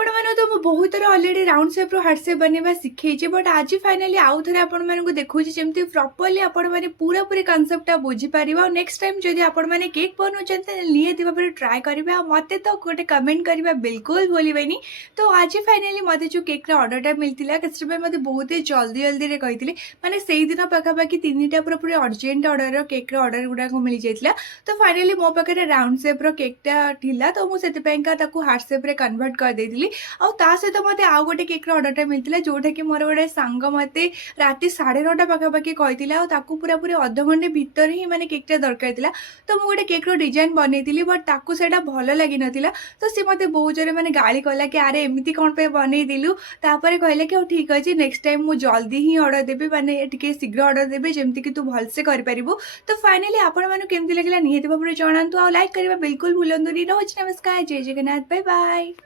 ଆପଣମାନଙ୍କୁ ତ ମୁଁ ବହୁତ ଥର ଅଲରେଡି ରାଉଣ୍ଡ ସେପ୍‌ର ହାର୍ଟ ସେପ୍ ବନେଇବା ଶିଖେଇଛି। ବଟ୍ ଆଜି ଫାଇନାଲି ଆଉ ଥରେ ଆପଣମାନଙ୍କୁ ଦେଖଉଛି ଯେମିତି ପ୍ରପରଲି ଆପଣମାନେ ପୁରାପୁରି କନସେପ୍ଟଟା ବୁଝିପାରିବେ। ଆଉ ନେକ୍ସଟ ଟାଇମ୍ ଯଦି ଆପଣମାନେ କେକ୍ ବନଉଛନ୍ତି ତାହେଲେ ନିହାତି ଭାବରେ ଟ୍ରାଏ କରିବେ। ଆଉ ମୋତେ ତ ଗୋଟେ କମେଣ୍ଟ କରିବା ବିଲକୁଲ ଭୁଲିବେନି। ତ ଆଜି ଫାଇନାଲି ମୋତେ ଯେଉଁ କେକ୍‌ର ଅର୍ଡ଼ରଟା ମିଳିଥିଲା ସେଥିପାଇଁ ମୋତେ ବହୁତ ହି ଜଲ୍ଦିରେ କହିଥିଲି। ମାନେ ସେଇଦିନ ପାଖାପାଖି 3ଟା ପୁରାପୁରି ଅର୍ଜେଣ୍ଟ କେକ୍‌ର ଅର୍ଡ଼ର ଗୁଡ଼ାକ ମିଳିଯାଇଥିଲା। ତ ଫାଇନାଲି ମୋ ପାଖରେ ରାଉଣ୍ଡ ସେପ୍‌ର କେକ୍‌ଟା ଥିଲା, ତ ମୁଁ ସେଥିପାଇଁକା ତାକୁ ହାର୍ଟ ସେପ୍‌ରେ କନଭର୍ଟ କରିଦେଇଥିଲି। ଆଉ ତା ସହିତ ମୋତେ ଆଉ ଗୋଟେ କେକ୍‌ର ଅର୍ଡ଼ରଟା ମିଳିଥିଲା ଯେଉଁଟାକି ମୋର ଗୋଟେ ସାଙ୍ଗ ମୋତେ ରାତି 9:30 ପାଖାପାଖି କହିଥିଲା। ଆଉ ତାକୁ ପୁରାପୁରି ଅଧଘଣ୍ଟେ ଭିତରେ ହିଁ ମାନେ କେକ୍‌ଟା ଦରକାର ଥିଲା। ତ ମୁଁ ଗୋଟେ କେକ୍‌ର ଡିଜାଇନ୍ ବନେଇଥିଲି, ବଟ୍ ତାକୁ ସେଇଟା ଭଲ ଲାଗିନଥିଲା। ତ ସିଏ ମୋତେ ବହୁତ ଜୋରେ ମାନେ ଗାଳି କଲା କି ଆରେ ଏମିତି କ'ଣ ପାଇଁ ବନେଇଦେଲୁ। ତାପରେ କହିଲା କି ହଉ ଠିକ୍ ଅଛି, ନେକ୍ସଟ ଟାଇମ୍ ମୁଁ ଜଲ୍ଦି ହିଁ ଅର୍ଡ଼ର ଦେବି, ମାନେ ଟିକେ ଶୀଘ୍ର ଅର୍ଡ଼ର ଦେବି ଯେମିତିକି ତୁ ଭଲସେ କରିପାରିବୁ। ତ ଫାଇନାଲି ଆପଣମାନଙ୍କୁ କେମିତି ଲାଗିଲା ନିହାତି ଭାବରେ ଜଣାନ୍ତୁ। ଆଉ ଲାଇକ୍ କରିବା ବିଲକୁଲ ଭୁଲନ୍ତୁନି। ରହୁଛି, ନମସ୍କାର, ଜୟ ଜଗନ୍ନାଥ, ବାଏ ବାଏ।